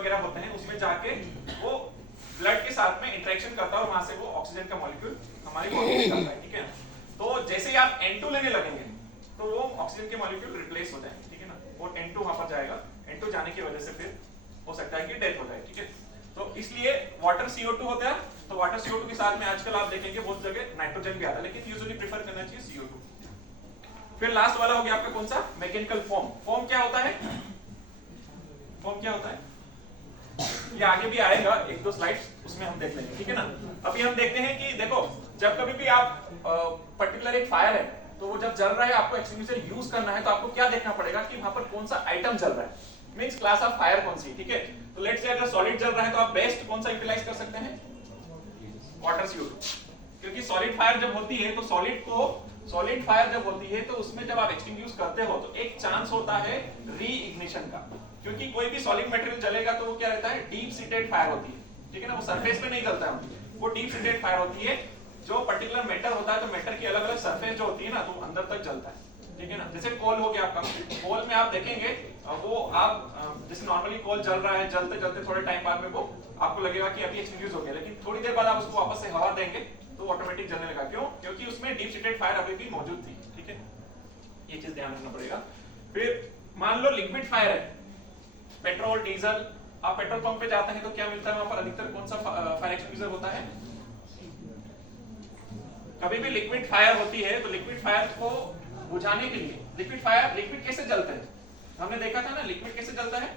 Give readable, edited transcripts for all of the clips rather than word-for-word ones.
वगैरह होते हैं उसमें जाके वो ब्लड के साथ में इंटरेक्शन करता है और वहां से वो ऑक्सीजन का मॉलिक्यूल हमारी बॉडी में जाता है, ठीक है। तो जैसे ही आप N2 लेने लगेंगे तो वो ऑक्सीजन के मॉलिक्यूल रिप्लेस हो जाएंगे, ठीक है ना, और N2 वहां पर जाएगा। N2 जाने की वजह से फिर हो सकता है कि डेथ हो जाए, ठीक है। तो इसलिए वाटर CO2 होता है, तो वाटर CO2 के साथ में आजकल आप देखेंगे बहुत जगह नाइट्रोजन भी आता है, लेकिन यूजुअली प्रेफर करना चाहिए CO2। फिर लास्ट वाला हो गया आपका कौन सा, मैकेनिकल फोम। फोम क्या होता है, फोम क्या होता है, ये आगे भी आएगा एक दो स्लाइड्स, उसमें हम देख लेंगे, ठीक है ना। अभी हम देखते हैं कि देखो जब कभी भी आप पर्टिकुलर एक फायर है तो वो जब जल रहा है आपको एक्सटिंग्विशर यूज करना है, तो आपको क्या देखना पड़ेगा कि वहां पर कौन सा आइटम जल रहा है, मींस क्लास ऑफ फायर कौन सी, ठीक है। तो लेट्स से अगर सॉलिड जल रहा है तो आप बेस्ट कौन सा यूटिलाइज कर सकते हैं, वाटर CO2, क्योंकि सॉलिड फायर जब होती है तो सॉलिड फायर जब होती है तो उसमें जब आप एक्सटिंग्विश करते हो तो एक चांस होता है री इग्निशन का, क्योंकि कोई भी सॉलिड मटेरियल जलेगा तो वो क्या रहता है, डीप सीटेड फायर होती है, ठीक है ना, वो सरफेस पे नहीं जलता है, वो डीप सीटेड फायर होती है। जो पर्टिकुलर मेटल होता है तो मेटल की अलग अलग सरफेस जो होती है ना तो वो अंदर तक जलता है, ठीक है ना। जैसे कोल हो गया आपका, कोल में आप देखेंगे वो आप जैसे नॉर्मली कोल जल रहा है, जलते जलते थोड़े टाइम बाद में वो आपको लगेगा कि अभी एक्सटिंग्विश हो गया, लेकिन थोड़ी देर बाद आप उसको वापस से हवा देंगे तो ऑटोमेटिक जलने लगा। क्यों, क्योंकि उसमें डीप सीटेड फायर अभी भी मौजूद थी, ठीक है, ये चीज ध्यान रखना पड़ेगा। फिर मान लो लिक्विड फायर है, पेट्रोल डीजल, आप पेट्रोल पंप पे जाते हैं तो क्या मिलता है वहां पर, अधिकतर कौन सा फायर एक्सटिंग्विशर होता है। कभी भी लिक्विड फायर होती है तो लिक्विड फायर को बुझाने के लिए लिक्विड कैसे जलता है, हमने देखा था ना, लिक्विड कैसे जलता है,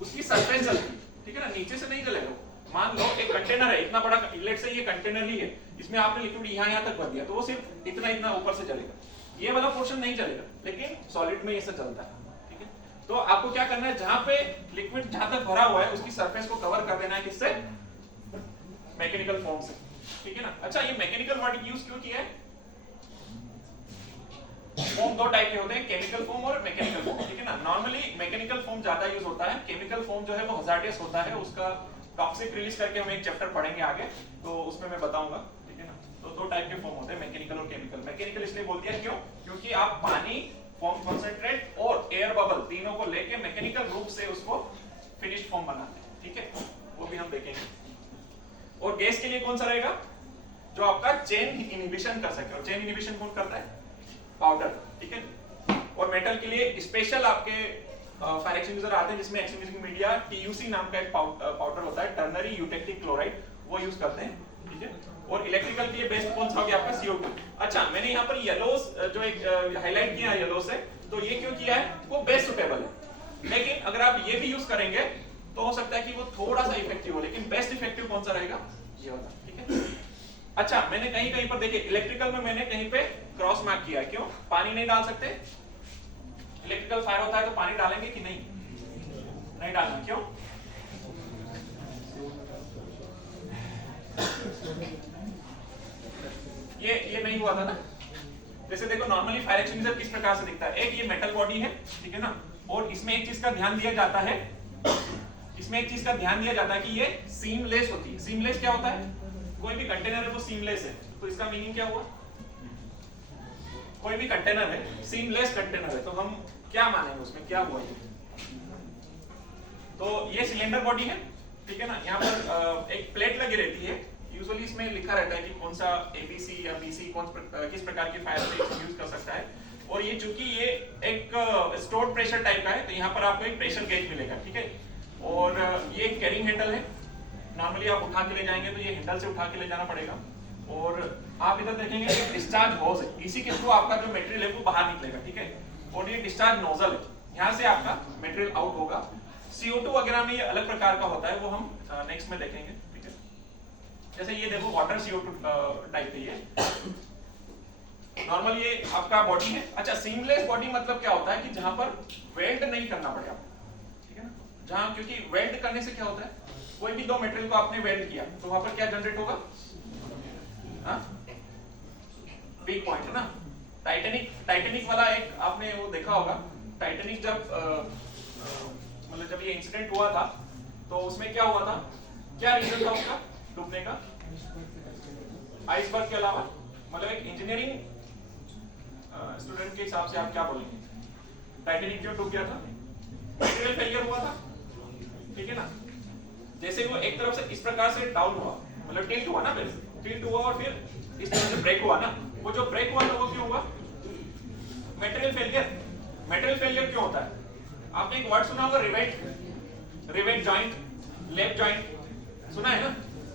उसकी सरफेस जलती है, ठीक है ना, नीचे से नहीं जलेगा। मान लो एक कंटेनर है इतना बड़ा, लेट्स से ये कंटेनर ही है, इसमें आपने लिक्विड यहाँ तक भर दिया तो वो सिर्फ इतना ऊपर से जलेगा, ये वाला पोर्शन नहीं जलेगा, लेकिन सॉलिड में ये सब जलता है, ठीक है। तो आपको क्या करना है, जहां पे लिक्विड जहां तक भरा हुआ है उसकी सरफेस को कवर कर देना है, किससे, मैकेनिकल फोम से, ठीक है ना। अच्छा, ये मैकेनिकल वर्ड यूज क्यों किया है, फोम दो टाइप के होते हैं, केमिकल फोम और मैकेनिकल फोम, ठीक है ना। नॉर्मली मैकेनिकल फोम ज्यादा यूज होता है, केमिकल फोम जो है वो हजार्डियस होता है, उसका टॉक्सिक रिलीज करके हम एक चैप्टर पढ़ेंगे आगे तो उसमें मैं बताऊंगा, ठीक है ना। तो दो टाइप के फोम होते हैं, मैकेनिकल और केमिकल। मैकेनिकल इसलिए बोल दिया क्यों, क्योंकि आप पानी, फोम कंसंट्रेट और एयर बबल तीनों को लेके मैकेनिकल रूप से उसको फिनिश्ड फॉर्म बनाते हैं, ठीक है, वो भी हम देखेंगे। और गैस के लिए कौन सा रहेगा, जो आपका चेन इनहिबिशन कर सके, और चेन इनहिबिशन कौन करता है, पाउडर, ठीक है। और मेटल के लिए स्पेशल आपके फायर एक्सटिंग्विशर आते हैं जिसमें एक्सटिंग्विशिंग मीडिया TUC नाम का एक पाउडर होता है, टर्नरी यूटेक्टिक क्लोराइड, वो यूज करते हैं, ठीक है। और इलेक्ट्रिकल के लिए बेस्ट कौन सा हो गया आपका CO2। अच्छा, मैंने यहाँ पर येलो जो एक हाईलाइट किया है येलो से, तो ये क्यों किया है, वो बेस्ट सुटेबल है, लेकिन अगर आप ये भी यूज करेंगे तो हो सकता है कि वो थोड़ा सा इफेक्टिव हो, लेकिन बेस्ट इफेक्टिव कौन सा रहेगा, ये वाला, ठीक है। अच्छा, मैंने कहीं पर देखिए इलेक्ट्रिकल में मैंने कहीं पे क्रॉस मार्क किया, क्यों, पानी नहीं डाल सकते, इलेक्ट्रिकल फायर होता है तो पानी डालेंगे कि नहीं डालना, क्यों, ये नहीं हुआ था ना। जैसे देखो नॉर्मली फायर एक्सटिंग्विशर किस प्रकार से दिखता है, एक ये मेटल बॉडी है, ठीक है ना, और इसमें एक चीज का ध्यान दिया जाता है, कि ये सीमलेस होती है। सीमलेस क्या होता है, कोई भी कंटेनर है वो सीमलेस है, तो इसका मीनिंग क्या हुआ, कोई भी कंटेनर है सीमलेस कंटेनर है, तो हम क्या मानेंगे उसमें, क्या हुआ ये, तो ये सिलेंडर बॉडी है, ठीक है ना। यहाँ पर एक प्लेट लगी रहती है, यूजुअली इसमें लिखा रहता है कि कौन सा ABC या BC किस प्रकार की फायर से यूज कर सकता है। और ये चूंकि ये एक स्टोर्ड प्रेशर टाइप का है तो यहाँ पर आपको एक प्रेशर गेज मिलेगा, ठीक है। और ये एक कैरिंग हैंडल है, नॉर्मली आप उठा के ले जाएंगे तो ये हैंडल से उठा के ले जाना पड़ेगा। और आप इधर देखेंगे कि डिस्चार्ज होज है, इसी के थ्रू आपका जो मटेरियल है वो बाहर निकलेगा, ठीक है। और ये डिस्चार्ज नोजल है, यहाँ से आपका मटेरियल आउट होगा। CO2 वगैरह में ये अलग प्रकार का होता है, वो हम नेक्स्ट में देखेंगे, ठीक है। जैसे ये देखो वाटर CO2 टाइप है ये, नॉर्मल ये आपका बॉडी है। अच्छा, सीमलेस बॉडी मतलब क्या होता है कि जहां पर वेल्ड नहीं करना पड़े आपको, ठीक है ना, जहां, क्योंकि वेल्ड करने से क्या होता है, कोई भी दो मटेरियल को आपने वेल्ड किया तो वहां पर क्या जनरेट होगा, वीक पॉइंट है ना। टाइटेनिक वाला एक आपने वो देखा होगा, टाइटेनिक जब मतलब जब ये इंसिडेंट हुआ था तो उसमें क्या हुआ था, क्या रीजन था उसका डूबने का, आइसबर्ग के अलावा, मतलब एक इंजीनियरिंग स्टूडेंट के हिसाब से आप क्या बोलेंगे, टाइटेनिक क्यों डूब गया था, मटेरियल फेलियर हुआ था, ठीक है ना। जैसे वो एक तरफ से इस प्रकार से डाउन हुआ, मतलब टिल्ट हुआ ना, पहले टिल्ट हुआ और फिर इस तरह से ब्रेक हुआ ना, वो जो ब्रेक हुआ तो वो क्यों हुआ? Material failure. मटेरियल फेलियर क्यों होता है? आपने एक वर्ड सुना होगा रिवेट जॉइंट, लेप जॉइंट, सुना है ना।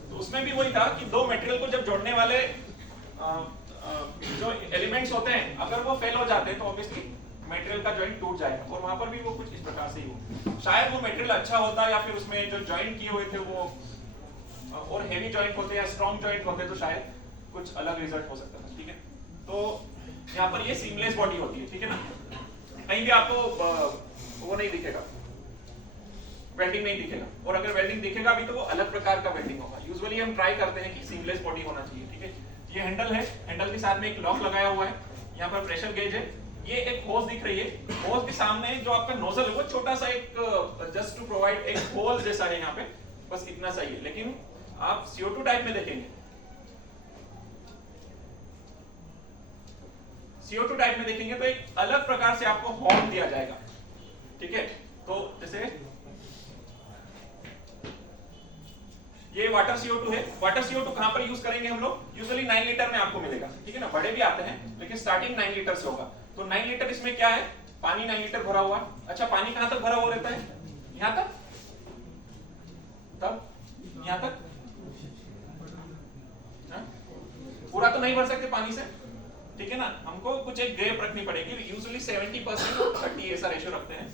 तो उसमें भी वही था कि दो मटेरियल को जब जोड़ने वाले जो एलिमेंट्स होते हैं अगर वो फेल हो जाते हैं तो ऑब्वियसली मटेरियल का जॉइंट टूट जाएगा। और वहां पर भी वो कुछ इस प्रकार से ही हो, शायद वो मटेरियल अच्छा होता या फिर उसमें जो जॉइंट किए हुए थे वो और हेवी जॉइंट होते या स्ट्रॉन्ग जॉइंट होते तो शायद कुछ अलग रिजल्ट हो सकता था। ठीक है, तो यहाँ पर ये सीमलेस बॉडी होती है। ठीक है ना, कहीं भी आपको वो नहीं दिखेगा, वेल्डिंग नहीं दिखेगा, और अगर वेल्डिंग दिखेगा भी तो वो अलग प्रकार का वेल्डिंग होगा। यूजुअली हम ट्राई करते हैं कि सीमलेस बॉडी होना चाहिए। ठीक है, ये हैंडल है, हैंडल के साथ में एक लॉक लगाया हुआ है, यहाँ पर प्रेशर गेज है, ये एक होज दिख रही है, होज के सामने जो आपका नोजल है वो छोटा सा एक जस्ट टू प्रोवाइड एक होल जैसा है यहाँ पे, बस इतना सा ही है। लेकिन आप CO2 टाइप में देखेंगे, CO2 टाइप में देखेंगे तो एक अलग प्रकार से आपको हॉर्न दिया जाएगा। ठीक है, तो जैसे ये वाटर CO2 है, वाटर CO2 कहां पर यूज करेंगे हम लोग? यूजुअली 9 लीटर में आपको मिलेगा। ठीक है ना, बड़े भी आते हैं लेकिन स्टार्टिंग 9 लीटर से होगा। तो 9 लीटर इसमें क्या है, पानी 9 लीटर भरा हुआ। अच्छा, पानी कहां तक भरा हुआ रहता है? यहां तक, तब यहां तक, पूरा तो नहीं भर सकते पानी से। ठीक है ना, हमको कुछ एक ग्रेप रखनी पड़ेगी। यूजुअली 70% और 30 ऐसा रेशियो रखते हैं,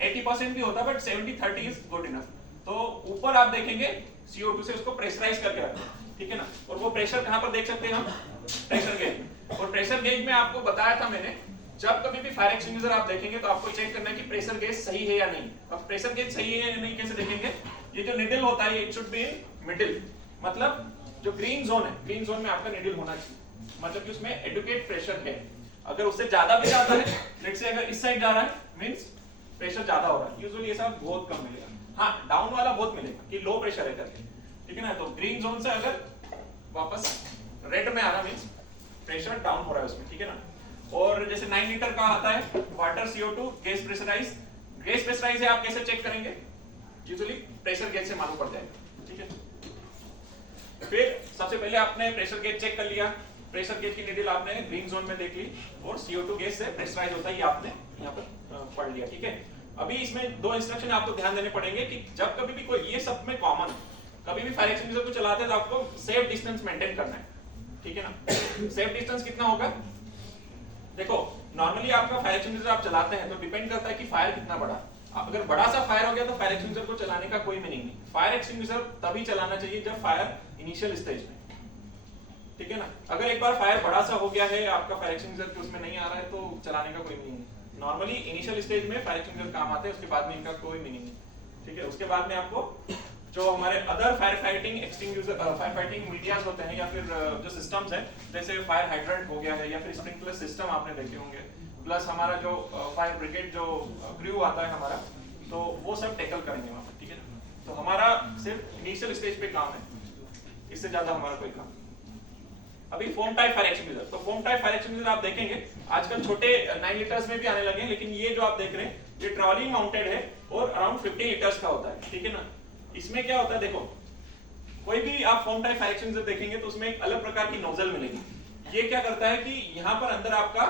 80% भी होता है बट 70-30 इज गुड इनफ। तो ऊपर आप देखेंगे CO2 से उसको प्रेशराइज करके रखते हैं। ठीक है ना, और वो प्रेशर कहां पर देख सकते हैं हम? Pressure gauge. और प्रेशर गेज में आपको बताया था मैंने, जब कभी भी फायर एक्सटिंग्विशर आप देखेंगे तो आपको चेक करना है कि प्रेशर गेज सही है या नहीं। अब प्रेशर गेज सही है या नहीं कैसे देखेंगे? ये जो निडल होता है it should be in middle, मतलब जो ग्रीन जोन है, ग्रीन जोन में आपका निडल होना चाहिए, मतलब कि उसमें एडुकेट प्रेशर है। अगर उससे ज्यादा भी जाता है, लेट्स से अगर इस साइड जा रहा है मींस प्रेशर ज्यादा हो रहा है, यूजुअली ऐसा बहुत कम मिलेगा। हाँ, डाउन वाला बहुत मिलेगा कि लो प्रेशर है करके। ठीक है ना, तो ग्रीन जोन से अगर वापस रेड में आ रहा मींस प्रेशर डाउन हो रहा है उसमें। ठीक है ना, और जैसे 9 लीटर का आता है water CO2 gas pressurise, gas pressurise है, आप कैसे चेक करेंगे? यूजुअली प्रेशर गेज से मालूम पड़ जाएगा। ठीक है, फिर सबसे पहले आपने प्रेशर गेज चेक कर लिया, प्रेशर गेज की निडल आपने ग्रीन जोन में देख ली और CO2 गैस से प्रेशराइज होता है, ये आपने यहाँ पर पढ़ लिया। ठीक है, अभी इसमें दो इंस्ट्रक्शन आपको ध्यान देने पड़ेंगे कि जब कभी भी कोई, ये सब में कॉमन, कभी भी फायर एक्सटिंग्विशर को चलाते हैं तो आपको सेफ डिस्टेंस मेंटेन करना है। ठीक है ना, सेफ डिस्टेंस कितना होगा? देखो नॉर्मली आपका फायर एक्सटिंग्विशर आप चलाते हैं तो डिपेंड करता है कि फायर कितना बड़ा। अगर बड़ा सा फायर हो गया तो फायर एक्सटिंग्विशर को चलाने का कोई मीनिंग नहीं। फायर एक्सटिंग्विशर तभी चलाना चाहिए जब फायर इनिशियल स्टेज में। ठीक है ना, अगर एक बार फायर बड़ा सा हो गया है, आपका फायर एक्सटिंग्विशर उसमें नहीं आ रहा है तो चलाने का कोई मीनिंग नहीं। नॉर्मली इनिशियल स्टेज में फायर एक्सटिंग्विशर काम आते हैं, उसके बाद में इनका कोई मीनिंग नहीं। ठीक है, उसके बाद में आपको जो हमारे other fire fighting extinguisher, fire fighting medias होते हैं या फिर जो सिस्टम्स हैं, जैसे फायर हाइड्रेंट हो गया है या फिर स्प्रिंकलर सिस्टम आपने देखे होंगे, प्लस हमारा जो फायर ब्रिगेड जो क्रू आता है हमारा, तो वो सब टैकल करेंगे वहां पर। ठीक है, तो हमारा सिर्फ इनिशियल स्टेज पे काम है, इससे ज्यादा हमारा कोई काम। अभी फोम टाइप फायर एक्सटिंग्विशर, तो फोम टाइप फायर एक्सटिंग्विशर आप देखेंगे आजकल छोटे 9 लीटर्स में भी आने लगे हैं, लेकिन ये जो आप देख रहे हैं ये ट्रॉली माउंटेड है और अराउंड 50 लीटर्स का होता है। ठीक है ना, इसमें क्या होता है, देखो कोई भी आप फोम टाइप फायर एक्सटिंग्विशर देखेंगे तो उसमें एक अलग प्रकार की नोजल मिलेगी। ये क्या करता है कि यहाँ पर अंदर आपका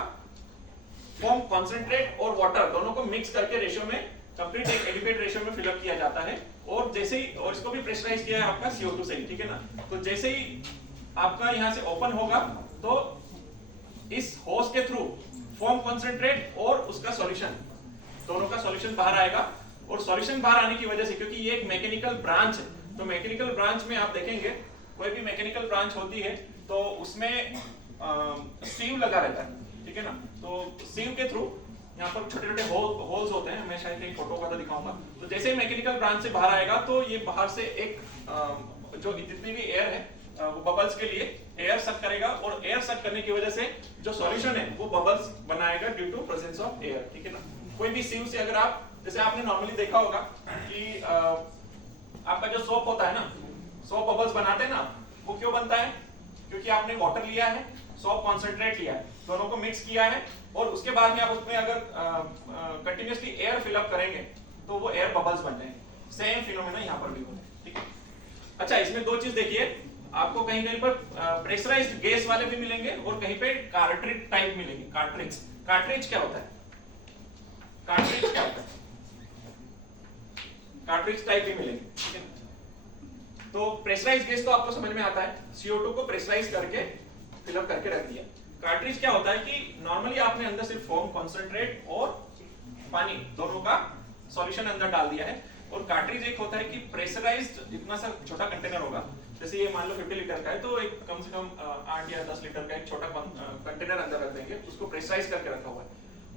फोम कॉन्सेंट्रेट और वाटर दोनों को मिक्स करके रेशियो में कंप्लीट एक एडिक्वेट रेशियो में फिलअप किया जाता है, और जैसे ही, और इसको भी प्रेशराइज किया है आपका CO2 से ही। ठीक है ना, तो जैसे ही आपका यहाँ से ओपन होगा तो इस होस के थ्रू फोम कॉन्सेंट्रेट और उसका सॉल्यूशन, दोनों का सॉल्यूशन बाहर आएगा। और सॉल्यूशन बाहर आने की वजह से, क्योंकि ये एक मैकेनिकल ब्रांच है, तो मैकेनिकल ब्रांच में आप देखेंगे कोई भी मैकेनिकल ब्रांच होती है तो उसमें सीव लगा रहता है। ठीक है ना, तो सीव के थ्रू यहाँ पर छोटे छोटे होल्स होते हैं, मैं शायद एक फोटो का तो दिखाऊंगा। तो जैसे ही मैकेनिकल ब्रांच से बाहर आएगा तो ये बाहर से एक जो जितनी भी एयर है वो बबल्स के लिए एयर सक करेगा, और एयर सक करने की वजह से जो सॉल्यूशन है वो बबल्स बनाएगा due to presence of air. ठीक है ना, कोई भी सीव से अगर आप, जैसे आपने नॉर्मली देखा होगा कि आपका जो सोप होता है ना, सोप बबल्स बनाते हैं ना, वो क्यों बनता है? क्योंकि आपने वाटर लिया है, सोप कॉन्सेंट्रेट लिया है, दोनों को मिक्स किया है, और उसके बाद में आप उसमें अगर कंटिन्यूअसली एयर फिलअप करेंगे तो वो एयर बबल्स बन जाएंगे। सेम फिनोमेना यहाँ पर भी होता है, ठीक है। अच्छा, इसमें दो चीज देखिए, आपको कहीं कहीं पर प्रेशराइज्ड गैस वाले भी मिलेंगे और कहीं पे कार्ट्रिज टाइप मिलेंगे। कार्ट्रिज, कार्ट्रिज क्या होता है? कार्ट्रिज क्या होता है? कार्ट्रिज टाइप भी मिलेंगे, ठीक है। तो प्रेशराइज्ड गैस तो आपको समझ में आता है, CO2 को प्रेशराइज करके फिलअप करके रख दिया। कार्ट्रिज क्या होता है कि नॉर्मली आपने अंदर सिर्फ फोम कॉन्सेंट्रेट और पानी दोनों का सॉल्यूशन अंदर डाल दिया है। और कार्ट्रिज एक होता है कि प्रेशराइज्ड इतना सा छोटा कंटेनर होगा, जैसे ये मान लो 50 लीटर का है, तो एक कम से कम 8 या 10 लीटर का एक छोटा कंटेनर अंदर रख देंगे, उसको प्रेशराइज करके रखा हुआ है।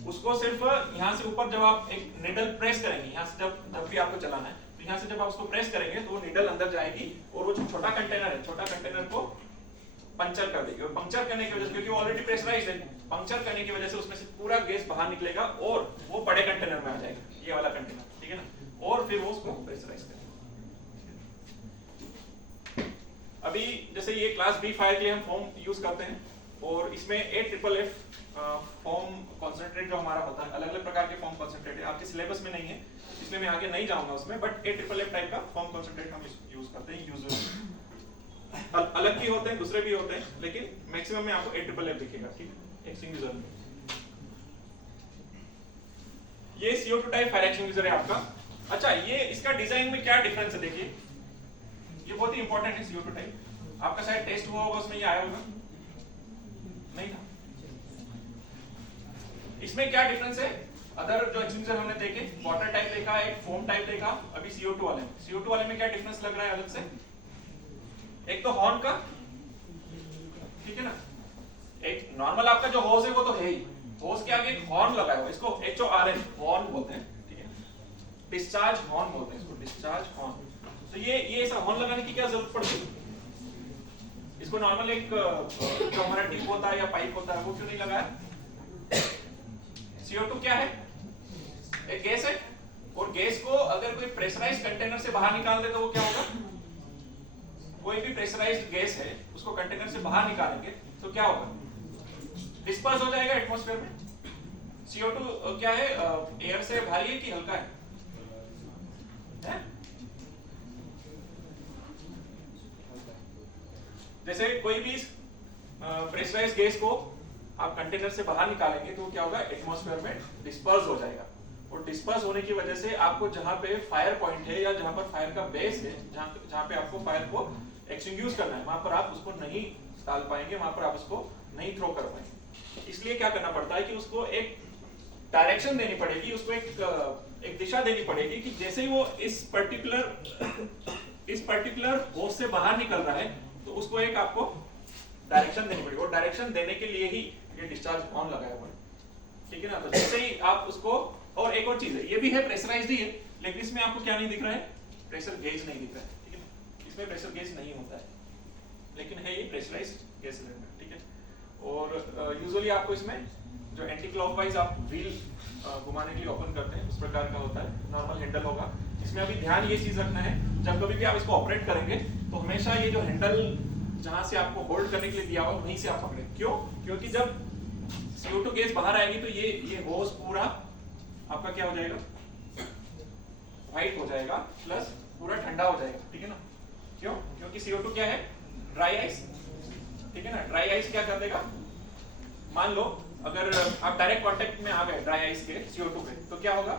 उसको सिर्फ यहाँ से ऊपर जब आप एक निडल प्रेस करेंगे, यहाँ से जब भी आपको चलाना है, तो यहाँ से जब आप उसको प्रेस करेंगे तो वो निडल अंदर जाएगी और वो जो छोटा कंटेनर है, छोटा कंटेनर को पंचर कर देगी। और पंचर करने की वजह से, क्योंकि वो ऑलरेडी प्रेशराइज्ड है, पंचर करने की वजह से उसमें से पूरा गैस बाहर निकलेगा और वो बड़े कंटेनर में आ जाएगा, ये वाला कंटेनर, ठीक है ना। और फिर वो उसको प्रेशराइज करेगा। अभी जैसे ये क्लास B फायर के लिए हम फोम यूज करते हैं, और इसमें AFFF फोम कॉन्सेंट्रेट जो हमारा होता है, अलग अलग प्रकार के फोम कॉन्सेंट्रेट है, आपके सिलेबस में नहीं है इसलिए मैं आगे नहीं जाऊंगा उसमें, बट AFFF टाइप का फोम कॉन्सेंट्रेट हम यूज करते हैं यूजुअली। अलग भी होते हैं, दूसरे भी होते हैं, लेकिन मैक्सिमम में आपको AFFF दिखेगा, ठीक है, एक्सटिंग्विशर में। ये CO2 टाइप फायर एक्सटिंग्विशर है आपका। अच्छा, ये इसका डिजाइन में क्या डिफरेंस है देखिए, ये बहुत ही इंपॉर्टेंट है। CO2 टाइप आपका शायद टेस्ट हुआ होगा, उसमें ये आया होगा, नहीं था? इसमें क्या डिफरेंस है? अदर जो एक्सटिंग्विशर हमने देखे, वाटर टाइप देखा, एक फोम टाइप देखा, अभी CO2 वाले में, CO2 वाले में क्या डिफरेंस लग रहा है अलग से? एक तो हॉर्न का, ठीक है ना, एक नॉर्मल आपका जो होज है वो तो है ही, होज के आगे एक हॉर्न लगाया हुआ है, इसको HORN हॉर्न बोलते हैं, ठीक है, डिस्चार्ज हॉर्न बोलते हैं इसको, डिस्चार्ज हॉर्न। तो ये ऐसा हॉर्न लगाने की क्या जरूरत पड़ती है? इसको नॉर्मल एक जो हमारा टिप होता है या पाइप होता है वो क्यों नहीं लगाया? CO2 क्या है? एक गैस है, और गैस को अगर कोई प्रेशराइज्ड कंटेनर से बाहर निकाल दे तो वो क्या होगा? कोई भी प्रेशराइज्ड गैस है, उसको कंटेनर से बाहर निकालेंगे तो क्या होगा? डिस्पर्स हो जाएगा एटमॉस्फेयर में। CO2 क्या है? एयर से भारी है कि हल्का है? जैसे कोई भी प्रेशराइज्ड गैस को आप कंटेनर से बाहर निकालेंगे तो क्या होगा? एटमॉस्फेयर में डिस्पर्स हो जाएगा, और डिस्पर्स होने की वजह से आपको जहां पे फायर पॉइंट है या जहां पर फायर का बेस है, जहां पे आपको फायर को एक्सटिंग्विश करना है, वहां पर आप उसको नहीं डाल पाएंगे, वहां पर आप उसको नहीं थ्रो कर पाएंगे। इसलिए क्या करना पड़ता है कि उसको एक डायरेक्शन देनी पड़ेगी, उसको एक दिशा देनी पड़ेगी कि जैसे ही वो इस पर्टिकुलर होज से बाहर निकल रहा है तो उसको एक आपको डायरेक्शन देनी पड़ेगी, और डायरेक्शन देने के लिए ही ये डिस्चार्ज हॉर्न लगाया हुआ है, ठीक है ना। तो जैसे ही आप उसको, और एक और चीज है, ये भी है प्रेशराइज्ड ही है, लेकिन इसमें आपको क्या नहीं दिख रहा है? प्रेशर गेज नहीं दिख रहा है, ठीक है ना, इसमें प्रेशर गेज नहीं होता है, लेकिन है ये प्रेशराइज्ड गैस सिलेंडर, ठीक है। और यूजुअली आपको इसमें जो एंटी क्लॉकवाइज आप व्हील घुमाने के लिए ओपन करते हैं उस प्रकार का होता है, नॉर्मल हैंडल होगा। इसमें अभी ध्यान ये चीज रखना है, जब कभी भी आप इसको ऑपरेट करेंगे तो हमेशा ये जो हैंडल जहां से आपको होल्ड करने के लिए दिया हुआ वहीं से आप पकड़ें। क्यों? क्योंकि जब CO2 गैस बाहर आएगी तो ये होज पूरा आपका क्या हो जाएगा? व्हाइट हो जाएगा, प्लस पूरा ठंडा हो जाएगा, ठीक है ना। क्यों? क्योंकि CO2 क्या है? ड्राई आइस, ठीक है ना। ड्राई आइस क्या कर देगा? मान लो अगर आप डायरेक्ट कांटेक्ट में आ गए ड्राई आइस के CO2 पे, तो क्या होगा?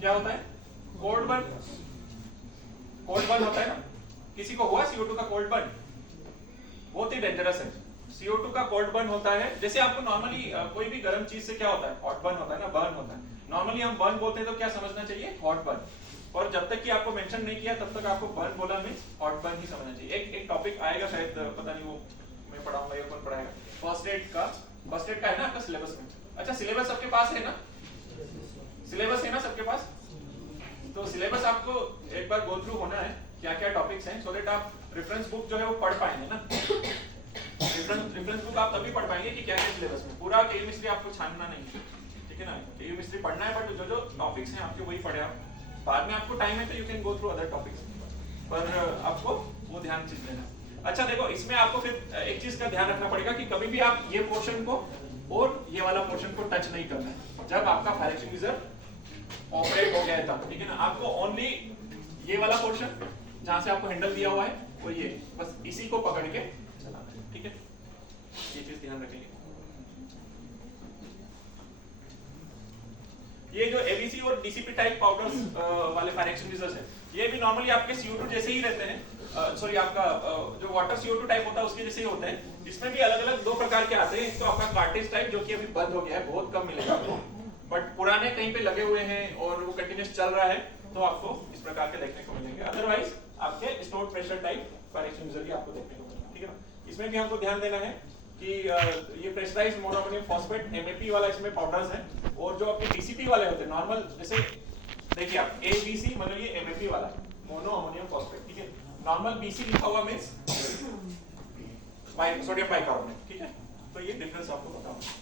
क्या होता है? कोल्ड बर्न, कोल्ड बर्न होता है ना। किसी को हुआ CO2 का कोल्ड बर्न? बहुत ही डेंजरस है। CO2 का कोल्ड बर्न होता है, जैसे आपको नॉर्मली कोई भी गर्म चीज से क्या होता है? हॉट बर्न होता है ना, बर्न होता है। नॉर्मली हम बर्न बोलते हैं तो क्या समझना चाहिए? Hot burn. और जब तक कि आपको मेंशन नहीं किया तब तक आपको बर्न बोला मींस हॉट बर्न ही समझना चाहिए। एक टॉपिक आएगा शायद, पता नहीं वो मैं पढ़ाऊंगा या कौन पढ़ाएगा, फर्स्ट एड का है ना आपका सिलेबस में। अच्छा, सिलेबस सबके पास है ना? सिलेबस है ना सबके पास? तो सिलेबस आपको एक बार गो थ्रू होना है, क्या क्या टॉपिक्स हैं, सो दैट आप रेफरेंस बुक जो है वो पढ़ पाएंगे ना। रेफरेंस बुक आप तभी पढ़ पाएंगे कि क्या क्या सिलेबस में, पूरा केमिस्ट्री आपको छानना नहीं, ठीक है ना। केमिस्ट्री पढ़ना है, बट जो टॉपिक्स हैं आपके वही पढ़े आप। बाद में आपको टाइम है तो you can go through other topics, पर आपको वो ध्यान चीज देना। अच्छा देखो, इसमें आपको फिर एक चीज का ध्यान रखना पड़ेगा कि कभी भी आप ये पोर्शन को और ये वाला पोर्शन को टच नहीं करना है जब आपका फायर एक्सटिंग्विशर ऑपरेट हो गया है तब, ठीक है ना। आपको ओनली ये वाला पोर्शन जहां से आपको हैंडल दिया हुआ है वो ये, बस इसी को पकड़ के चलाना है, ठीक है। ये चीज ध्यान रखेंगे। ये जो एबीसी और डीसीपी टाइप पाउडर्स वाले फायर एक्सटिंग्विशर्स है, ये भी नॉर्मली आपके CO2 जैसे ही रहते हैं, सॉरी आपका जो वाटर CO2 टाइप होता है उसके जैसे ही होते हैं। इसमें भी अलग अलग दो प्रकार के आते हैं। एक तो आपका कार्टेज टाइप जो कि अभी बंद हो गया है, बहुत कम मिलेगा आपको, बट पुराने कहीं पे लगे हुए हैं और वो कंटिन्यूस चल रहा है तो आपको इस प्रकार के देखने को मिलेंगे। अदरवाइज आपके stored pressure type fire extinguisher भी आपको देखने को मिलेगा, ठीक है ना। इसमें भी हमको ध्यान देना है कि ये प्रेशराइज्ड मोनोअमोनियम फॉस्फेट MAP वाला इसमें पाउडर्स है, और जो आपके DCP वाले होते हैं नॉर्मल, जैसे देखिए आप ABC मतलब ये MAP वाला मोनो अमोनियम फॉस्फेट, ठीक है। नॉर्मल BC लिखा हुआ मींस सोडियम बाइकार्बोनेट, ठीक है। तो ये डिफरेंस आपको बताऊंगा।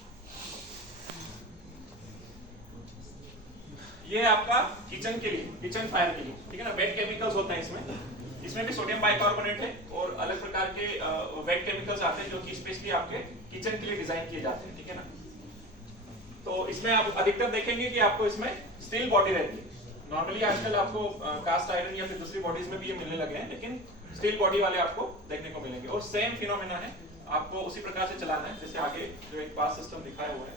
ये आपका किचन के लिए, किचन फायर के लिए, ठीक है ना। वेट केमिकल्स होते हैं इसमें भी सोडियम बाइकार्बोनेट है और अलग प्रकार के वेट केमिकल्स आते हैं जो कि स्पेशली आपके किचन के लिए डिजाइन किए जाते हैं, ठीक है ना। तो इसमें आप अधिकतर देखेंगे कि आपको इसमें स्टील बॉडी रहती है। नॉर्मली आजकल आपको कास्ट आयरन या फिर दूसरी बॉडीज में भी ये मिलने लगे हैं, लेकिन स्टील बॉडी वाले आपको देखने को मिलेंगे। और सेम फिनोमेना है, आपको उसी प्रकार से चलाना है जैसे आगे जो एक पास सिस्टम दिखाया हुआ है।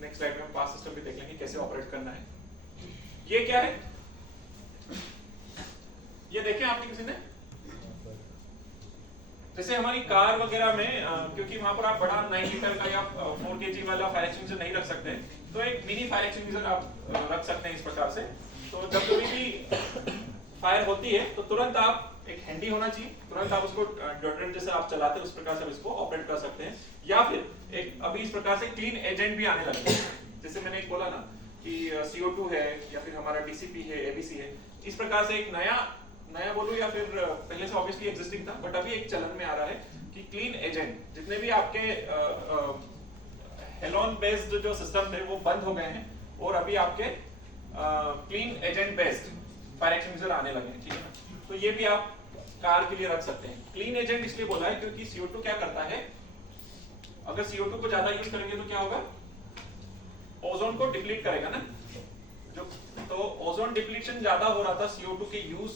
नेक्स्ट स्लाइड में हम पास सिस्टम भी देख लेंगे कैसे ऑपरेट करना है। ये क्या है, ये देखें आपने किसी ने, जैसे हमारी कार वगैरह में क्योंकि वहां पर आप बड़ा 9 लीटर का या 4 kg वाला फायर एक्सटिंग्विशर नहीं रख सकते, तो एक मिनी फायर एक्सटिंग्विशर आप रख सकते हैं इस प्रकार से। तो जब कभी भी फायर होती है तो तुरंत आप, एक हैंडी होना चाहिए, तुरंत आप उसको डिओड्रेंट जैसे आप चलाते हैं उस प्रकार से आप इसको ऑपरेट कर सकते हैं। या फिर एक अभी इस प्रकार से क्लीन एजेंट भी आने लगे हैं, जैसे मैंने एक बोला ना कि CO2 है या फिर हमारा DCP है, ABC है, इस प्रकार से एक नया बोलूं या फिर पहले से ऑब्वियसली एग्जिस्टिंग था बट अभी एक चलन में आ रहा है कि क्लीन एजेंट, जितने भी आपके हेलोन बेस्ड जो सिस्टम थे वो बंद हो गए हैं और अभी आपके clean agent based fire extinguisher आने लगे हैं, ठीक है ना। तो ये भी आप कार के लिए रख सकते हैं। क्लीन एजेंट इसलिए बोला है क्योंकि CO2 क्या करता है, अगर CO2 को ज्यादा यूज करेंगे तो क्या होगा, ओजोन को डिप्लीट करेगा ना। तो ओजोन डिप्लीशन ज्यादा हो रहा था CO2 के यूज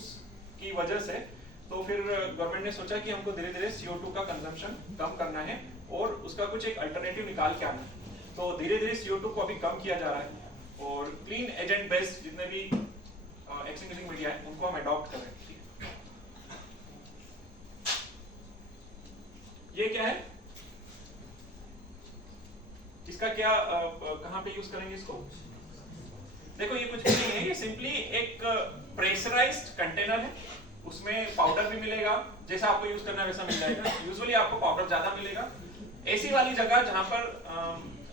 की वजह से, तो फिर गवर्नमेंट ने सोचा कि हमको धीरे धीरे CO2 का कंजम्पशन कम करना है और उसका कुछ एक अल्टरनेटिव निकाल के आना है। तो धीरे धीरे CO2 को अभी कम किया जा रहा है और क्लीन एजेंट बेस्ड जितने भी एक्सटिंग्विशिंग मीडिया है उनको हम अडॉप्ट कर रहे हैं, ठीक है। ये क्या है, इसका क्या कहां पे यूज करेंगे इसको, देखो ये कुछ भी नहीं है, ये सिंपली एक प्रेशराइज्ड कंटेनर है, उसमें पाउडर भी मिलेगा, जैसा आपको यूज करना है वैसा मिल जाएगा। यूजुअली आपको पाउडर ज्यादा मिलेगा। ऐसी वाली जगह जहां पर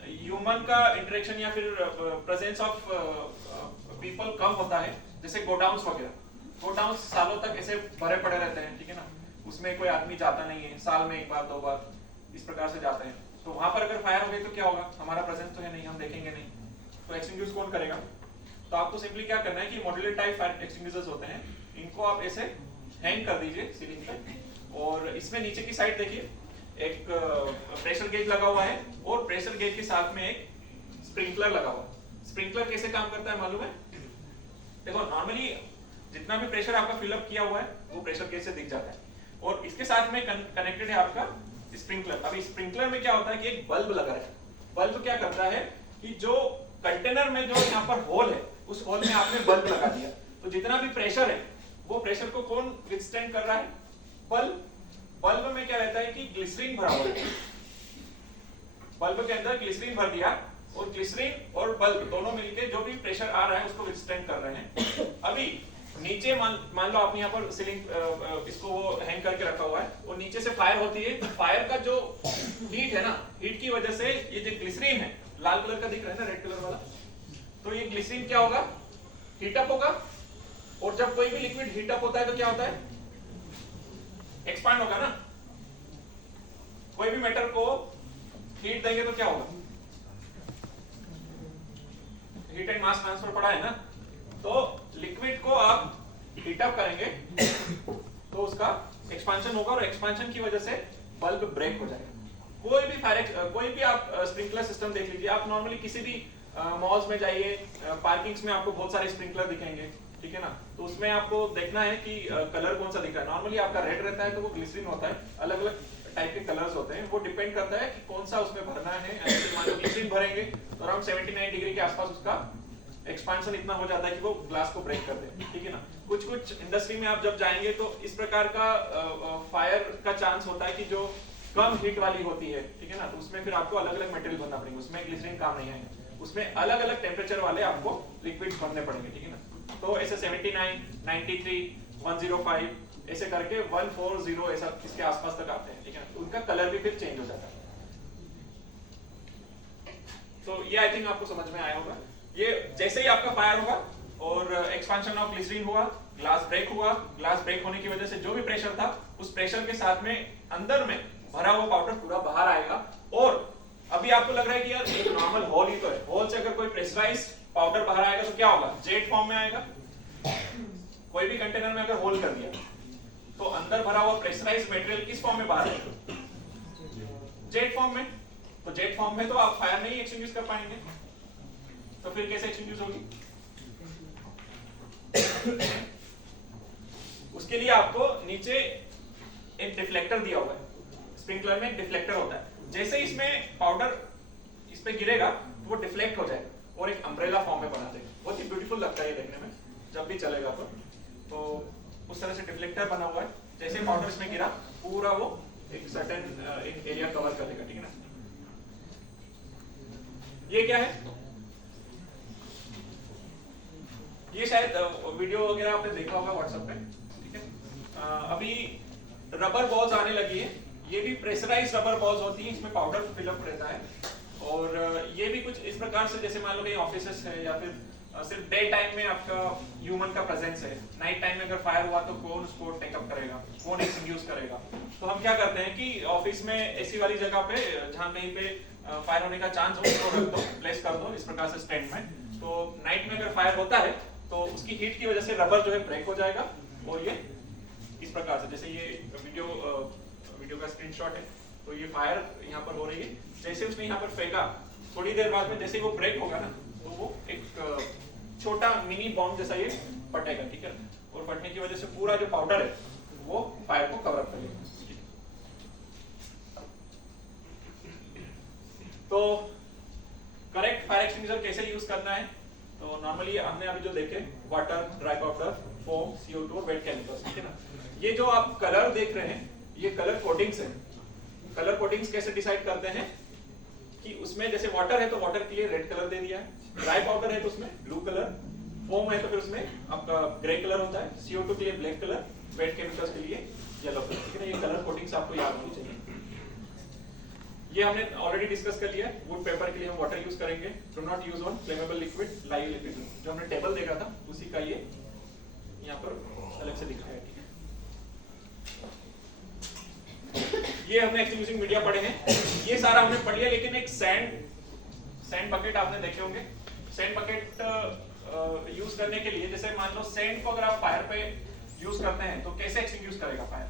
ह्यूमन का इंटरेक्शन या फिर प्रेजेंस ऑफ पीपल कम होता है, जैसे गोडाउन्स वगैरह, गोडाउन्स सालों तक ऐसे भरे पड़े रहते हैं, ठीक है ना, उसमें कोई आदमी जाता नहीं है, साल में एक बार 2 बार इस प्रकार से जाते हैं। तो वहां पर अगर फायर हो गई तो क्या होगा, हमारा प्रेजेंस तो है नहीं, हम देखेंगे नहीं, तो एक्सटिंग्विश कौन करेगा। तो आपको सिंपली क्या करना है कि मॉड्यूलर टाइप फायर एक्सटिंग्विशर्स होते हैं, इनको आप ऐसे हैंग कर दीजिए सीलिंग पे, और इसमें नीचे की साइड देखिए एक प्रेशर गेज लगा हुआ है और प्रेशर गेज के साथ में एक स्प्रिंकलर लगा हुआ है। स्प्रिंकलर कैसे काम करता है मालूम है, देखो नॉर्मली जितना भी प्रेशर आपका फिलअप किया हुआ है वो प्रेशर गेज से दिख जाता है, और इसके साथ में कनेक्टेड है आपका स्प्रिंकलर। अभी स्प्रिंकलर में क्या होता है कि एक बल्ब लगा है, बल्ब क्या करता है कि जो कंटेनर में जो यहाँ पर होल है उस होल में आपने बल्ब लगा दिया, तो जितना भी प्रेशर है वो प्रेशर को कौन विथस्टैंड कर रहा है, बल्ब। बल्ब में क्या रहता है कि ग्लिसरीन भरा हुआ है, बल्ब के अंदर ग्लिसरीन भर दिया और ग्लिसरीन और बल्ब दोनों मिलके जो भी प्रेशर आ रहा है उसको विथस्टैंड कर रहे हैं। अभी नीचे मान लो आपने यहाँ पर सीलिंग इसको वो हैंग करके रखा हुआ है और नीचे से फायर होती है, तो फायर का जो हीट है ना, हीट की वजह से ये जो ग्लिसरीन है, लाल कलर का दिख रहा है ना, रेड कलर वाला, तो ये ग्लिसरीन क्या होगा, हीटअप होगा, और जब कोई भी लिक्विड हीटअप होता है तो क्या होता है, एक्सपांड होगा ना। कोई भी मेटल को हीट देंगे तो क्या होगा, हीट एंड मास ट्रांसफर पड़ा है ना, तो लिक्विड को आप हीटअप करेंगे तो उसका एक्सपांशन होगा और एक्सपांशन की वजह से बल्ब ब्रेक हो जाएगा। कोई भी आप स्प्रिंकलर सिस्टम देख लीजिए, आप नॉर्मली किसी भी मॉल्स में जाइए, पार्किंग्स में आपको बहुत सारे स्प्रिंकलर दिखेंगे, ठीक है ना। तो उसमें आपको देखना है कि कलर कौन सा दिख रहा है। नॉर्मली आपका रेड रहता है तो वो ग्लिसरीन होता है, अलग अलग टाइप के कलर्स होते हैं, वो डिपेंड करता है कि कौन सा उसमें भरना है। मान लो ग्लिसरीन भरेंगे तो अराउंड 79 डिग्री के आसपास उसका एक्सपांशन इतना हो जाता है कि वो ग्लास को ब्रेक कर दे, ठीक है ना। कुछ कुछ इंडस्ट्री में आप जब जाएंगे तो इस प्रकार का फायर का चांस होता है कि जो कम हीट वाली होती है, ठीक है ना, तो उसमें फिर आपको अलग अलग मटेरियल भरना पड़ेगा, उसमें ग्लिसरीन काम नहीं आएगा, उसमें अलग अलग टेम्परेचर वाले आपको लिक्विड भरने पड़ेंगे, ठीक है ना। तो ऐसे 79, 93, 105 ऐसे करके 140 ऐसा इसके आसपास तक आते हैं, ठीक है। तो उनका कलर भी फिर चेंज हो जाता है। तो ये आई थिंक आपको समझ में आया होगा। ये जैसे ही आपका फायर होगा और एक्सपांशन ऑफ ग्लिसरीन हुआ, ग्लास ब्रेक हुआ, ग्लास ब्रेक होने की वजह से जो भी प्रेशर था उस प्रेशर के साथ में अंदर में भरा हुआ पाउडर पूरा बाहर आएगा। और अभी आपको लग रहा है कि यार एक नॉर्मल होल ही तो है, होल से अगर कोई प्रेशराइज्ड पाउडर बाहर आएगा तो क्या होगा, जेट फॉर्म में आएगा। कोई भी कंटेनर में अगर होल कर दिया तो अंदर भरा हुआ प्रेशराइज्ड मटेरियल किस फॉर्म में बाहर आएगा, जेट फॉर्म में। तो जेट फॉर्म में तो आप फायर नहीं एक्सटिंग्विश कर पाएंगे, तो फिर कैसे एक्सटिंग्विश होगी। उसके लिए आपको नीचे एक डिफ्लेक्टर दिया हुआ है, स्प्रिंकलर में एक डिफ्लेक्टर होता है। जैसे ही इसमें पाउडर इस पे गिरेगा तो वो डिफ्लेक्ट हो जाएगा और एक अम्ब्रेला फॉर्म में बना देगा। बहुत ही ब्यूटीफुल लगता है ये देखने में जब भी चलेगा तो उस तरह से डिफ्लेक्टर बना हुआ है। जैसे ही पाउडर इसमें गिरा पूरा वो एक सर्टेन एक एरिया कवर कर देगा, ठीक है ना। ये क्या है, ये शायद वीडियो वगैरह आपने देखा होगा व्हाट्सएप पे, ठीक है। अभी रबर बॉल्स आने लगी है, ये भी प्रेशराइज्ड रबर बॉल्स होती है, इसमें पाउडर फिलअप रहता है। और ये भी कुछ इस प्रकार से, जैसे मान लो कहीं ऑफिसेस है या फिर सिर्फ डे टाइम में आपका ह्यूमन का प्रेजेंस है, नाइट टाइम में अगर फायर हुआ तो कौन उसको टेकअप करेगा, कौन एक्सटिंग्विश करेगा। तो हम क्या करते हैं कि ऑफिस में ऐसी वाली जगह पे जहां कहीं पे फायर होने का चांस हो उसको रख दो, प्लेस कर दो इस प्रकार से स्टैंड में। तो नाइट में अगर फायर होता है तो उसकी हीट की वजह से रबर जो है ब्रेक हो जाएगा और ये इस प्रकार से, जैसे ये वीडियो का स्क्रीनशॉट है, तो ये फायर यहाँ पर हो रही है। जैसे उसने यहाँ पर फेंका, थोड़ी देर बाद में जैसे वो ब्रेक होगा ना तो वो एक छोटा मिनी बॉम्ब जैसा ये फटेगा, ठीक है। और फटने की वजह से पूरा जो पाउडर है वो फायर को कवर अप करेगा। तो करेक्ट फायर एक्सटिंग्विशर कैसे यूज करना है, तो नॉर्मली हमने अभी जो देखे water, dry powder, foam, CO2 और वेट केमिकल्स, ठीक है ना। ये जो आप कलर देख रहे हैं ये कलर कोटिंग्स हैं। कलर कोटिंग्स कैसे डिसाइड करते हैं कि उसमें जैसे वाटर है तो वाटर के लिए रेड कलर दे दिया है, ड्राई पाउडर है तो उसमें ब्लू कलर, फोम है तो फिर उसमें आपका ग्रे कलर होता है, CO2 के लिए ब्लैक कलर, वेट केमिकल्स के लिए येलो कलर, ठीक है ना। ये कलर कोटिंग्स आपको याद होनी चाहिए। ये हमने ऑलरेडी डिस्कस कर लिया है। वुड पेपर के लिए हम वाटर यूज करेंगे, do not use on flammable liquid, live liquid. जो हमने टेबल देखा था उसी का ये यहाँ पर अलग से दिखाया है, ठीक है। ये हमने एक्सटिंग्विशिंग मीडिया पढ़े हैं, ये सारा हमने पढ़ लिया। लेकिन एक सैंड बकेट आपने देखे होंगे। सैंड बकेट यूज करने के लिए, जैसे मान लो सैंड को अगर आप फायर पे यूज करते हैं तो कैसे एक्सटिंग्विश करेगा फायर।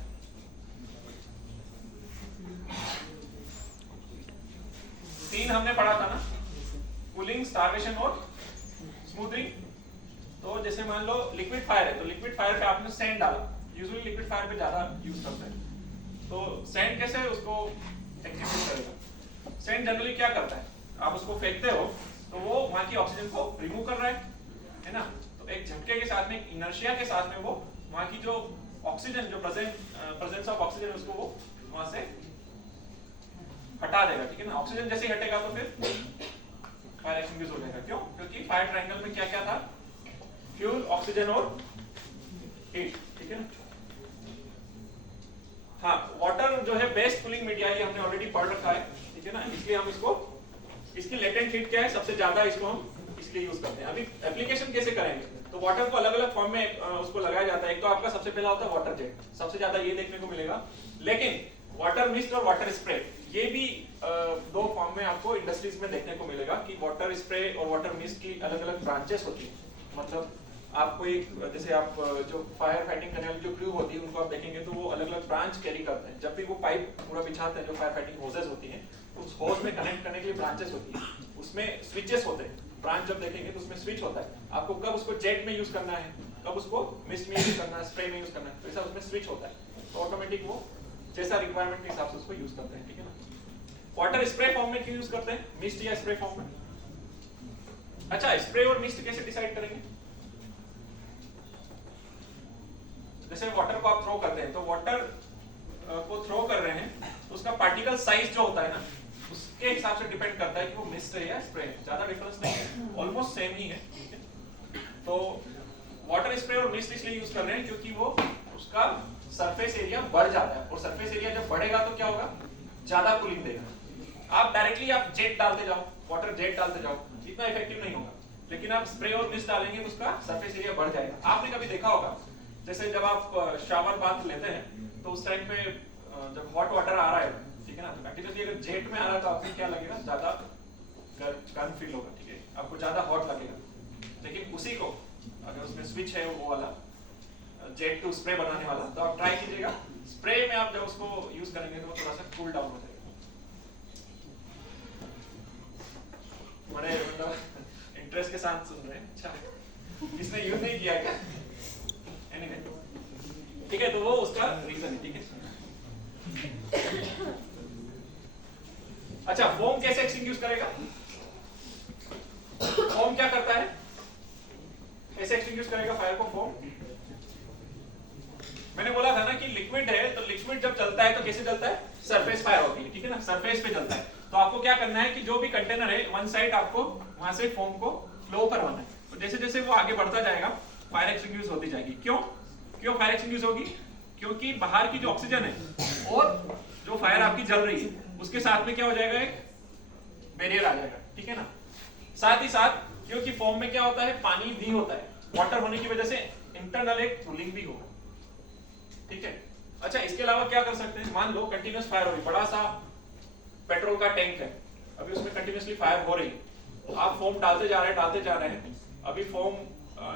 तीन हमने पढ़ा था ना, कूलिंग, स्टार्वेशन और स्मूथरिंग। तो जैसे मान लो लिक्विड फायर है तो लिक्विड फायर पे आपने सैंड डाला, यूजुअली लिक्विड फायर पे ज्यादा यूज करते हैं। तो सैंड कैसे उसको एक्टिवेट करेगा। सैंड जनरली क्या करता है, आप उसको फेंकते हो तो वो वहां की ऑक्सीजन को रिमूव कर रहा है ना। तो एक झटके के साथ में, इनर्शिया के साथ में वो वहां की जो ऑक्सीजन, जो प्रेजेंस ऑफ ऑक्सीजन उसको वो वहां से हटा देगा, ठीक है ना। ऑक्सीजन जैसे ही हटेगा तो फिर फायर एक्सटिंग्विश हो जाएगा। क्यों? क्योंकि फायर ट्रायंगल में क्या क्या था, फ्यूल, ऑक्सीजन और हीट, ठीक है ना। हाँ, वाटर जो है बेस्ट कूलिंग मीडिया, ये हमने ऑलरेडी पढ़ रखा है, ठीक है ना। इसलिए हम इसको, इसकी लेटेंट हीट क्या है, सबसे ज्यादा इसको हम इसलिए यूज करते हैं। अभी एप्लीकेशन कैसे करेंगे, तो वाटर को अलग अलग फॉर्म में उसको लगाया जाता है। एक तो आपका सबसे पहला होता है वाटर जेट, सबसे ज्यादा ये देखने को मिलेगा। लेकिन वाटर मिस्ट और वाटर स्प्रे, ये भी दो फॉर्म में आपको इंडस्ट्रीज में देखने को मिलेगा कि वाटर स्प्रे और वाटर मिस्ट की अलग अलग ब्रांचेस होती है। मतलब आपको एक, जैसे आप जो फायर फाइटिंग करने वाली जो क्रू होती है उनको आप देखेंगे तो वो अलग अलग ब्रांच कैरी करते हैं। जब भी वो पाइप पूरा बिछाते हैं, जो फायर फाइटिंग होजेस होती हैं, उस होज में कनेक्ट करने के लिए ब्रांचेस होती है, उसमें स्विचेस होते हैं। ब्रांच जब देखेंगे तो उसमें स्विच होता है, आपको कब उसको जेट में यूज करना है, कब उसको मिस्ट में यूज करना है, स्प्रे में यूज करना है, तो ऐसा उसमें स्विच होता है, तो ऑटोमेटिक वो जैसा रिक्वायरमेंट के हिसाब से उसको यूज करते हैं, ठीक है ना। वाटर स्प्रे फॉर्म में क्यों यूज करते हैं, मिस्ट या स्प्रे फॉर्म में? अच्छा, स्प्रे और मिस्ट कैसे डिसाइड करेंगे? जैसे वाटर को आप थ्रो करते हैं, तो वाटर को थ्रो कर रहे हैं तो उसका पार्टिकल साइज जो होता है ना, उसके हिसाब से डिपेंड करता है कि वो मिस्ट है या स्प्रे है, ज्यादा डिफरेंस नहीं है, ऑलमोस्ट सेम ही है, ठीक है। तो वाटर स्प्रे और मिस्ट इसलिए यूज कर रहे हैं क्योंकि वो उसका सरफेस एरिया बढ़ जाता है, और सरफेस एरिया जब बढ़ेगा तो क्या होगा, ज्यादा कूलिंग देगा। आप डायरेक्टली आप जेट डालते जाओ, वाटर जेट डालते जाओ, इतना इफेक्टिव नहीं होगा, लेकिन आप स्प्रे और मिस्ट डालेंगे तो उसका सरफेस एरिया बढ़ जाएगा। आपने कभी देखा होगा, जैसे जब आप शावर बाथ लेते हैं तो उस टाइम पे जब हॉट वाटर आ रहा है, ठीक है ना, तो कंटिन्यूसली अगर जेट में आ रहा है तो आपको क्या लगेगा, ज्यादा गर्म फील होगा, ठीक है, आपको ज्यादा हॉट लगेगा। लेकिन उसी को अगर उसमें स्विच है वो वाला जेट टू स्प्रे बनाने वाला, तो आप ट्राई कीजिएगा, स्प्रे में आप जब उसको यूज करेंगे तो वो थोड़ा सा कूल डाउन हो जाएगा। बड़े मतलब इंटरेस्ट के साथ सुन रहे हैं, अच्छा किसने यूज नहीं किया क्या? एनीवे, ठीक है, तो वो उसका रीजन है, ठीक है। अच्छा, फोम कैसे एक्सटिंग्विश करेगा? फोम क्या करता है, कैसे एक्सटिंग्विश करेगा फायर को फोम? मैंने बोला था ना कि लिक्विड है, तो लिक्विड जब जलता है तो कैसे जलता है, सरफेस फायर होती है, ठीक है ना, सरफेस पे जलता है। तो आपको क्या करना है कि जो भी कंटेनर है वन साइड आपको वहां से फोम को फ्लो करवाना है, तो जैसे जैसे वो आगे बढ़ता जाएगा फायर एक्सटिंग्विश होती जाएगी। क्यों क्यों फायर एक्सटिंग्विश होगी? क्योंकि बाहर की जो ऑक्सीजन है और जो फायर आपकी जल रही है उसके साथ में क्या हो जाएगा, एक बैरियर आ जाएगा, ठीक है ना। साथ ही साथ क्योंकि फोम में क्या होता है, पानी भी होता है, वाटर होने की वजह से इंटरनल एक कूलिंग भी होगा, ठीक है। अच्छा, इसके अलावा क्या कर सकते हैं, मान लो कंटिन्यूस फायर हो रही, बड़ा सा पेट्रोल का टैंक है, अभी उसमें कंटिन्यूसली फायर हो रही है, आप फोम डालते जा रहे हैं, अभी फोम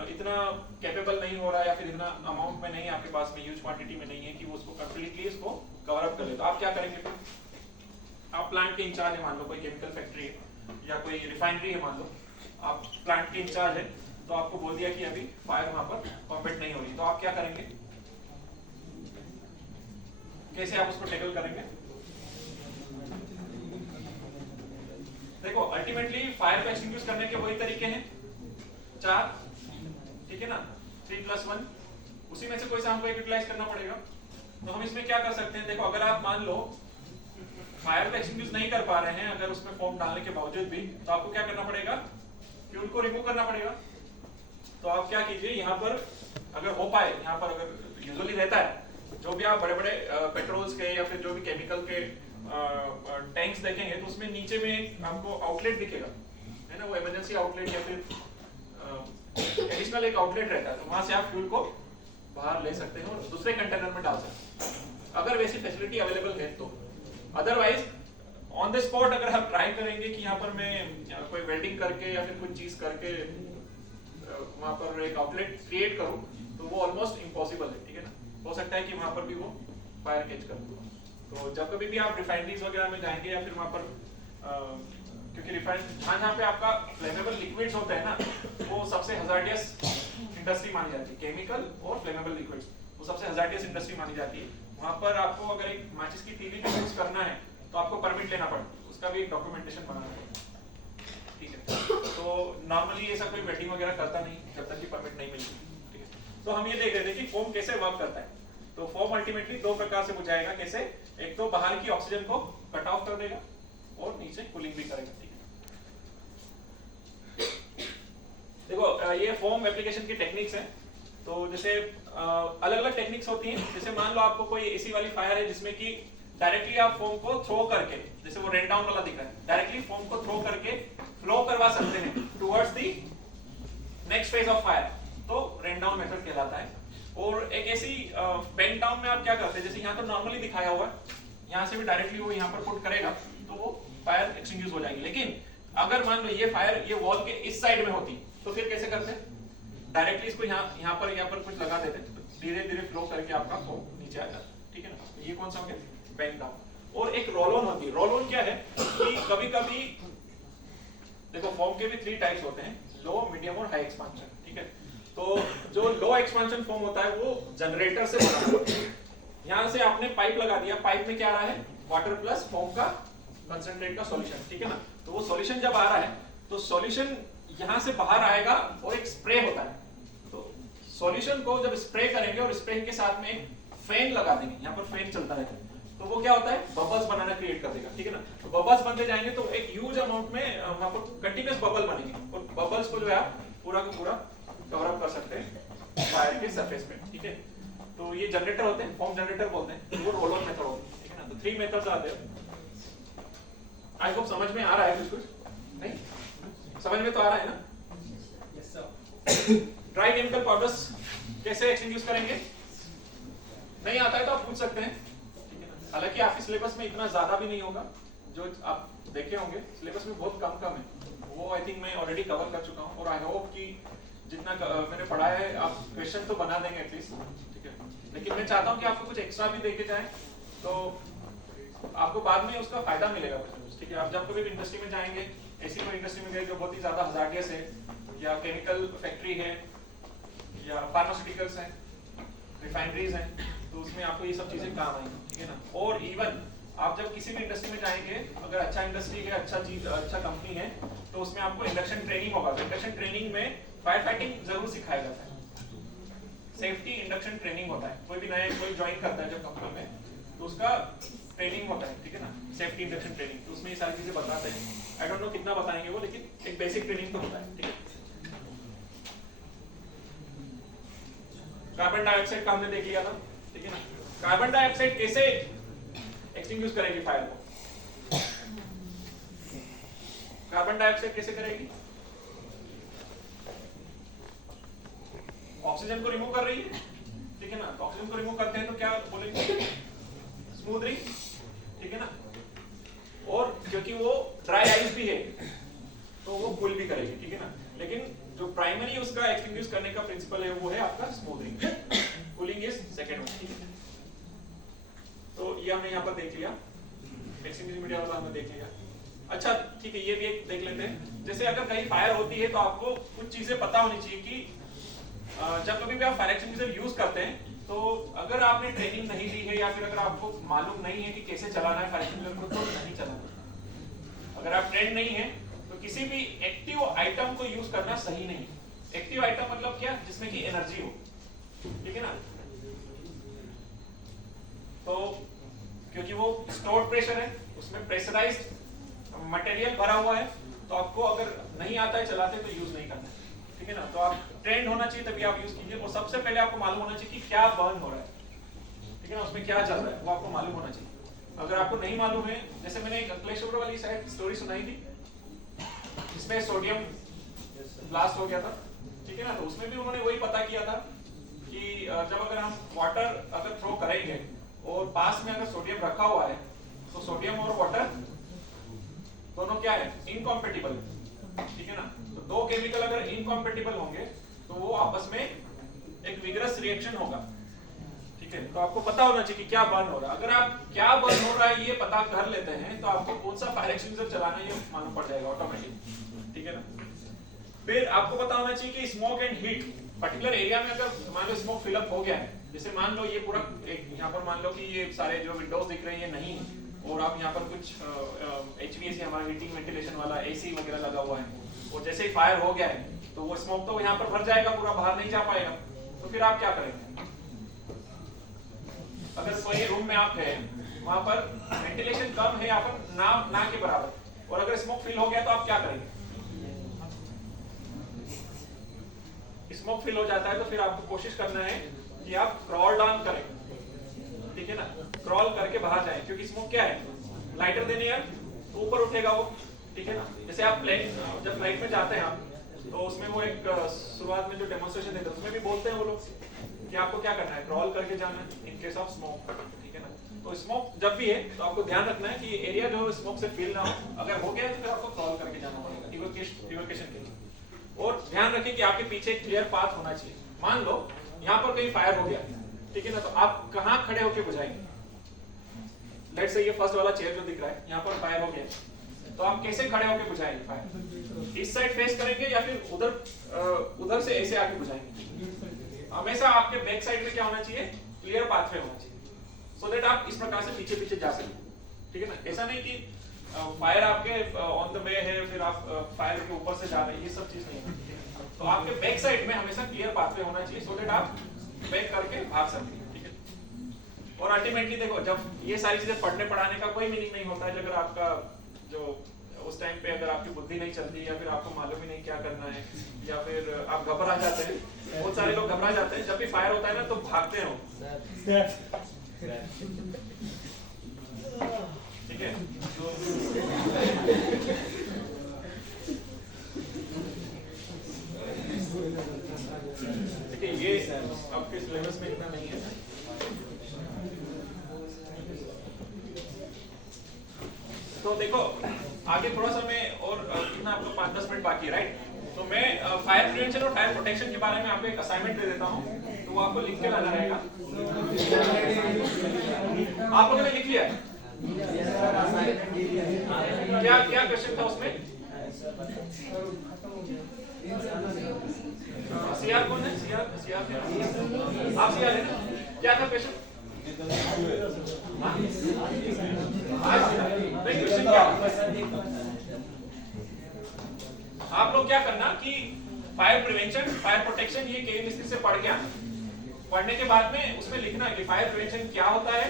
इतना कैपेबल नहीं हो रहा है या फिर इतना अमाउंट में नहीं है आपके पास में, ह्यूज क्वांटिटी में नहीं है कि वो उसको कंप्लीटली इसको कवर अप कर ले, तो आप क्या करेंगे फिर? आप प्लांट के इंचार्ज है, मान लो कोई केमिकल फैक्ट्री है या कोई रिफाइनरी है, मान लो आप प्लांट के इंचार्ज है, तो आपको बोल दिया कि अभी फायर वहां पर कॉम्बैट नहीं हो रही, तो आप क्या करेंगे, कैसे आप उसको टैकल करेंगे? देखो, अल्टीमेटली फायर को एक्सटिंग्विश करने के वही तरीके हैं, 4, ठीक है ना, 3+1, उसी में से कोई सा हमको एक यूटिलाइज करना पड़ेगा। तो हम इसमें क्या कर सकते हैं, देखो अगर आप मान लो फायर को एक्सटिंग्विश नहीं कर पा रहे हैं अगर उसमें फोम डालने के बावजूद भी, तो आपको क्या करना पड़ेगा, फ्यूल को रिमूव करना पड़ेगा। तो आप क्या कीजिए, यहाँ पर अगर हो पाए, यहाँ पर अगर यूजुअली रहता है, जो भी आप बड़े बड़े पेट्रोल्स के या फिर जो भी केमिकल के टैंक्स देखेंगे तो उसमें नीचे में आपको आउटलेट दिखेगा, है ना, वो इमरजेंसी आउटलेट या फिर एडिशनल एक आउटलेट रहता है, तो वहां से आप फ्यूल को बाहर ले सकते हैं और दूसरे कंटेनर में डाल सकते हैं, अगर वैसी फैसिलिटी अवेलेबल है तो। अदरवाइज ऑन द स्पॉट अगर हम ट्राई करेंगे कि यहाँ पर मैं कोई वेल्डिंग करके या फिर कुछ चीज करके वहां पर एक आउटलेट क्रिएट करूं, तो वो ऑलमोस्ट इम्पॉसिबल है, ठीक है ना। हो सकता है कि वहां पर भी वो फायर कैच कर दो। तो जब कभी भी आप रिफाइनरीज वगैरह में जाएंगे या फिर वहां पर क्योंकि रिफाइन जहां पे आपका फ्लेमेबल लिक्विड्स होते हैं ना, वो सबसे हजार्डियस इंडस्ट्री मानी जाती है, केमिकल और फ्लेमेबल लिक्विड्स, वो सबसे हजार्डियस इंडस्ट्री मानी जाती है। वहां पर आपको अगर एक माचिस की तीली भी यूज करना है तो आपको परमिट लेना पड़ता है, उसका भी एक डॉक्यूमेंटेशन बनाना पड़ेगा, ठीक है। तो नॉर्मली ऐसा कोई वेल्डिंग वगैरह करता नहीं जब तक कि परमिट नहीं मिलती, ठीक है। तो हम ये देख रहे थे कि फोम कैसे वर्क करता है। तो फोम अल्टीमेटली 2 प्रकार से बुझाएगा, कैसे, एक तो बाहर की ऑक्सीजन को कट ऑफ कर देगा और नीचे कूलिंग भी करेगा, ठीक है। देखो ये फोम एप्लीकेशन की टेक्निक्स हैं, तो जैसे अलग अलग टेक्निक्स होती हैं। जैसे मान लो आपको कोई एसी वाली फायर है जिसमें कि डायरेक्टली आप फोम को थ्रो करके, जैसे वो रेन डाउन वाला दिख रहा है, डायरेक्टली फोम को थ्रो करके फ्लो करवा सकते हैं towards the next phase of fire, तो रेन डाउन मेथड कहलाता है। और एक ऐसी बेंट डाउन में आप क्या करते हैं, जैसे यहाँ तो नॉर्मली दिखाया हुआ है, यहाँ से भी डायरेक्टली वो यहाँ पर पुट करेगा तो वो फायर एक्सटिंग्विश हो जाएगी। लेकिन अगर मान लो ये फायर ये वॉल के इस साइड में होती तो फिर कैसे करते हैं, डायरेक्टली इसको यहाँ पर कुछ लगा देते, धीरे धीरे फ्लो करके आपका फोम नीचे आ जाता, ठीक है ना। ये कौन सा हो गया, बेंट डाउन। और एक रोल ऑन होती है। रोल ऑन क्या है कि कभी कभी देखो फॉर्म के भी 3 टाइप्स होते हैं, लो, मीडियम और हाई एक्सपांशन, ठीक है। तो जो लो एक्सपांशन फॉर्म होता है वो जनरेटर से बना होता है। यहाँ से आपने पाइप लगा दिया, पाइप में क्या आ रहा है, वाटर प्लस फॉर्म का कंसंट्रेट का सॉल्यूशन, ठीक है ना। तो वो सॉल्यूशन जब आ रहा है तो सॉल्यूशन यहाँ से बाहर आएगा और एक स्प्रे होता है। तो सॉल्यूशन को जब स्प्रे करेंगे और स्प्रे के साथ में एक फैन लगा देंगे, यहाँ पर फैन चलता है, तो वो क्या होता है, बबल्स बनाना क्रिएट कर देगा, ठीक है ना। तो बबल्स बनते जाएंगे तो एक ह्यूज अमाउंट में वहां पर कंटीन्यूअस बबल बनेंगे और बबल्स को जो है आप पूरा का पूरा कवर अप कर सकते हैं वायर के सरफेस पे, ठीक है। तो ये जनरेटर होते हैं, फॉर्म जनरेटर बोलते हैं, वो रोल ऑन मेथड होते हैं, ठीक है ना। तो 3 मेथड्स आते हैं। आई होप समझ में आ रहा है कुछ नहीं, समझ में तो आ रहा है ना। Yes sir. Dry chemical powders कैसे एक्सटिंग्विश करेंगे, नहीं आता है तो आप पूछ सकते हैं, ठीक है ना। हालांकि आपके सिलेबस में इतना ज्यादा भी नहीं होगा, जो आप देखे होंगे सिलेबस में बहुत कम कम है, वो आई थिंक मैं ऑलरेडी कवर कर चुका हूँ। और आई होप कि जितना मैंने पढ़ाया है आप क्वेश्चन तो बना देंगे एटलीस्ट, ठीक है। लेकिन मैं चाहता हूँ कि आपको कुछ एक्स्ट्रा भी देके जाएं तो आपको बाद में उसका फायदा मिलेगा, ठीक है। आप जब कभी भी इंडस्ट्री में जाएंगे, ऐसी कोई इंडस्ट्री में गए जो बहुत ही ज्यादा हजार्डियस है, या केमिकल फैक्ट्री है, या फार्मास्यूटिकल्स है, रिफाइनरीज हैं, तो उसमें आपको ये सब चीजें काम आएंगी, ठीक है ना। और इवन आप जब किसी भी इंडस्ट्री में जाएंगे, अगर अच्छा इंडस्ट्री है, अच्छा कंपनी है, तो उसमें आपको इंडक्शन ट्रेनिंग होगा। तो इंडक्शन ट्रेनिंग में फायर फाइटिंग जरूर सिखाया जाता है, सेफ्टी इंडक्शन ट्रेनिंग होता है। कोई भी नया कोई ज्वाइन करता है जब कंपनी में तो उसका ट्रेनिंग होता है, ठीक है ना, सेफ्टी इंडक्शन ट्रेनिंग। तो उसमें ये सारी चीजें बताते हैं, आई डोंट नो कितना बताएंगे वो, लेकिन एक बेसिक ट्रेनिंग तो होता है, ठीक है। कार्बन डाइऑक्साइड का हमने देख लिया था, ठीक है ना। कार्बन डाइऑक्साइड कैसे एक्सटिंग्विश करेगी फायर को, कार्बन डाइऑक्साइड कैसे करेगी, ऑक्सीजन को रिमूव कर रही है, ठीक है ना। तो ऑक्सीजन को रिमूव करते हैं तो क्या बोलेंगे, स्मूथरिंग, ठीक है ना। और क्योंकि वो ड्राई आइस भी है तो वो कूल भी करेगी, ठीक है ना। लेकिन जो प्राइमरी उसका एक्सटिंग्विश करने का प्रिंसिपल है वो है आपका smothering, cooling is second one, ठीक है। तो ये हमने यहाँ पर देख लिया, एक्सटिंग्विश मीडिया वाला हमने देख लिया। अच्छा ठीक है, ये भी एक देख लेते हैं। जैसे अगर कहीं फायर होती है तो आपको कुछ चीजें पता होनी चाहिए कि जब कभी भी आप फायर एक्सटिंग्विशर यूज करते हैं तो अगर आपने ट्रेनिंग नहीं ली है या फिर अगर आपको मालूम नहीं है कि कैसे चलाना है फायर एक्सटिंग्विशर को, तो नहीं चलाना। अगर आप ट्रेंड नहीं है तो किसी भी एक्टिव आइटम को यूज करना सही नहीं है। एक्टिव आइटम मतलब क्या, जिसमें की एनर्जी हो, ठीक है ना। तो क्योंकि वो स्टोर्ड प्रेशर है, उसमें प्रेशराइज्ड मटेरियल भरा हुआ है, तो आपको अगर नहीं आता है चलाते तो यूज नहीं करना है, ठीक है ना। तो आप ट्रेंड होना चाहिए तभी आप यूज कीजिए। और सबसे पहले आपको मालूम होना चाहिए कि क्या बर्न हो रहा है, ठीक है ना, उसमें क्या चल रहा है वो आपको मालूम होना चाहिए। अगर आपको नहीं मालूम है, जैसे मैंने एक अंकलेश्वर वाली साइड स्टोरी सुनाई थी जिसमें सोडियम ब्लास्ट हो गया था, ठीक है ना। तो उसमें भी उन्होंने वही पता किया था कि जब अगर हम वाटर अगर थ्रो करेंगे और पास में अगर सोडियम रखा हुआ है तो सोडियम और वाटर दोनों क्या है, इनकॉम्पेटिबल, ठीक है ना। तो दो केमिकल अगर इनकॉम्पेटिबल होंगे तो वो आपस में एक विगरस रिएक्शन होगा, ठीक है। तो आपको पता होना चाहिए कि क्या बर्न हो रहा है। अगर आप क्या बर्न हो रहा है ये पता कर लेते हैं तो आपको कौन सा फायर एक्सटिंग्विशर चलाना है ये मालूम पड़ जाएगा ऑटोमेटिक, ठीक है ना। फिर आपको पता होना चाहिए कि smoke and heat particular area में अगर मान लो स्मोक फिलअप हो गया है, जैसे मान लो ये पूरा एक यहाँ पर मान लो कि ये सारे जो विंडोज दिख रहे हैं नहीं, और आप यहाँ पर कुछ HVAC हमारा हीटिंग वेंटिलेशन वाला AC वगैरह लगा हुआ है, और जैसे ही फायर हो गया है तो वो स्मोक तो यहाँ पर भर जाएगा, पूरा बाहर नहीं जा पाएगा। तो फिर आप क्या करेंगे, अगर कोई रूम में आप है वहां पर वेंटिलेशन कम है या फिर ना के बराबर, और अगर स्मोक फिल हो गया तो आप क्या करेंगे, स्मोक फिल हो जाता है तो फिर आपको कोशिश करना है कि आप क्रॉल डाउन करें, ठीक है ना, क्रॉल करके बाहर जाएं, क्योंकि स्मोक क्या है, लाइटर देने यार तो ऊपर उठेगा वो, ठीक है ना। जैसे आप प्लेन जब फ्लाइट में जाते हैं आप, तो उसमें वो एक शुरुआत में जो डेमोन्स्ट्रेशन देते हैं उसमें भी बोलते हैं वो लोग कि आपको क्या करना है, क्रॉल करके जाना है इन केस ऑफ स्मोक, ठीक है ना। तो स्मोक जब भी है तो आपको ध्यान रखना है कि एरिया जो स्मोक से फिल ना हो, अगर हो गया तो फिर आपको क्रॉल करके जाना पड़ेगा इवैक्यूएशन के लिए। और ध्यान रखें कि आपके पीछे एक क्लियर पाथ होना चाहिए। मान लो यहाँ पर कहीं फायर हो गया, ठीक है ना, तो आप कहाँ खड़े होकर बुझाएंगे। लेट्स से ये फर्स्ट वाला चेयर जो दिख रहा है, यहाँ पर फायर हो गया, तो आप कैसे खड़े होकर बुझाएंगे फायर? इस साइड फेस करेंगे या फिर उधर से ऐसे आके बुझाएंगे? हमेशा आपके बैक साइड में क्या होना चाहिए? क्लियर पाथवे होना चाहिए, सो दैट आप इस प्रकार से पीछे पीछे जा सकें, ठीक है ना? ऐसा नहीं कि फायर आपके ऑन द वे है फिर आप फायर के ऊपर से जा रहे हैं, ये सब चीज नहीं है। तो आपके बैक साइड में हमेशा क्लियर पाथवे होना चाहिए, सो दैट आप बैक करके भाग सकते हैं, ठीक है? और अल्टीमेटली देखो, जब ये सारी चीजें पढ़ने पढ़ाने का कोई मीनिंग नहीं होता है अगर आपका जो उस टाइम पे अगर आपकी बुद्धि नहीं चलती या फिर आपको मालूम ही नहीं क्या करना है, या फिर आप घबरा जाते हैं। बहुत सारे लोग घबरा जाते हैं, जब भी फायर होता है ना तो भागते हो, ठीक है? देखिए ये आपके सिलेबस में इतना नहीं है। तो देखो आगे थोड़ा सा मैं और कितना आपको 5-10 मिनट बाकी है, राइट? तो मैं फायर प्रिवेंशन और फायर प्रोटेक्शन के बारे में आपको एक असाइनमेंट दे देता हूँ, तो वो आपको लिख के लाना रहेगा। आप लोगों ने लिख लिया है? क्या क्या क्वेश्चन था उसमें? सीआर कौन है? सीआर आप सीआर है ना? क्या था क्वेश्चन? आप लोग क्या करना कि फायर प्रिवेंशन फायर प्रोटेक्शन ये केवी मिस्त्री से पढ़ के आना। पढ़ने के बाद में उसमें लिखना कि फायर प्रिवेंशन क्या होता है,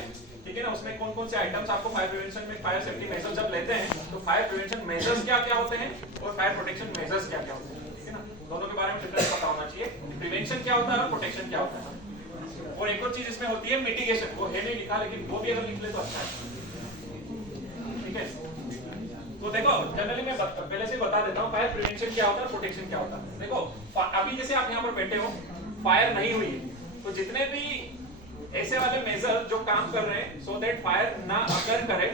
ठीक है ना? उसमें कौन कौन से आइटम्स आपको फायर प्रिवेंशन में फायर सेफ्टी मेजर्स जब लेते हैं तो फायर प्रिवेंशन मेजर्स क्या क्या होते हैं और फायर प्रोटेक्शन मेजर्स क्या क्या होते हैं, ठीक है ना? दोनों के बारे में डिटेल्स पता होना चाहिए, प्रिवेंशन क्या होता है और प्रोटेक्शन क्या होता है। और एक और चीज इसमें होती है मिटिगेशन, वो है नहीं लिखा लेकिन वो भी अगर लिख ले तो अच्छा है, ठीक है? तो देखो जनरली मैं पहले से बता देता हूँ फायर प्रिवेंशन क्या होता है, प्रोटेक्शन क्या होता है। देखो अभी जैसे आप यहाँ पर बैठे हो, फायर नहीं हुई तो जितने भी ऐसे वाले मेजर जो काम कर रहे हैं सो दैट फायर ना अकर करे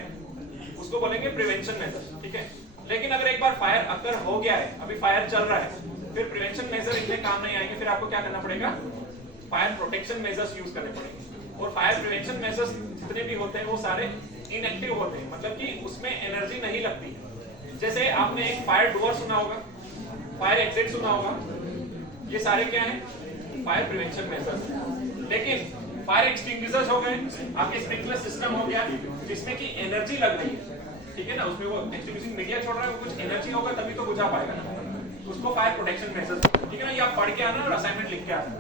उसको बोलेंगे प्रिवेंशन मेजर, ठीक है? लेकिन अगर एक बार फायर अकर हो गया है, अभी फायर चल रहा है, फिर प्रिवेंशन मेजर इतने काम नहीं आएंगे, फिर आपको क्या करना पड़ेगा? फायर प्रोटेक्शन मेजर्स यूज करने पड़ेंगे। और फायर प्रिवेंशन मेजर्स जितने भी होते हैं वो सारे इनएक्टिव होते हैं, मतलब कि उसमें एनर्जी नहीं लगती। जैसे आपने एक फायर डोर सुना होगा, फायर एग्जिट सुना होगा, ये सारे क्या हैं? Fire prevention measures. लेकिन फायर एक्सटिंग्विशर्स हो गए, आपके स्प्रिंकलर सिस्टम हो गया जिसमें कि एनर्जी लग रही है, ठीक है ना? उसमें वो एक्सटिंग्विशिंग मीडिया छोड़ रहा है, वो कुछ एनर्जी होगा तभी तो बुझा पाएगा ना, उसको फायर प्रोटेक्शन मेजर्स, ठीक है ना? ये आप पढ़ के आना और असाइनमेंट लिख के आना।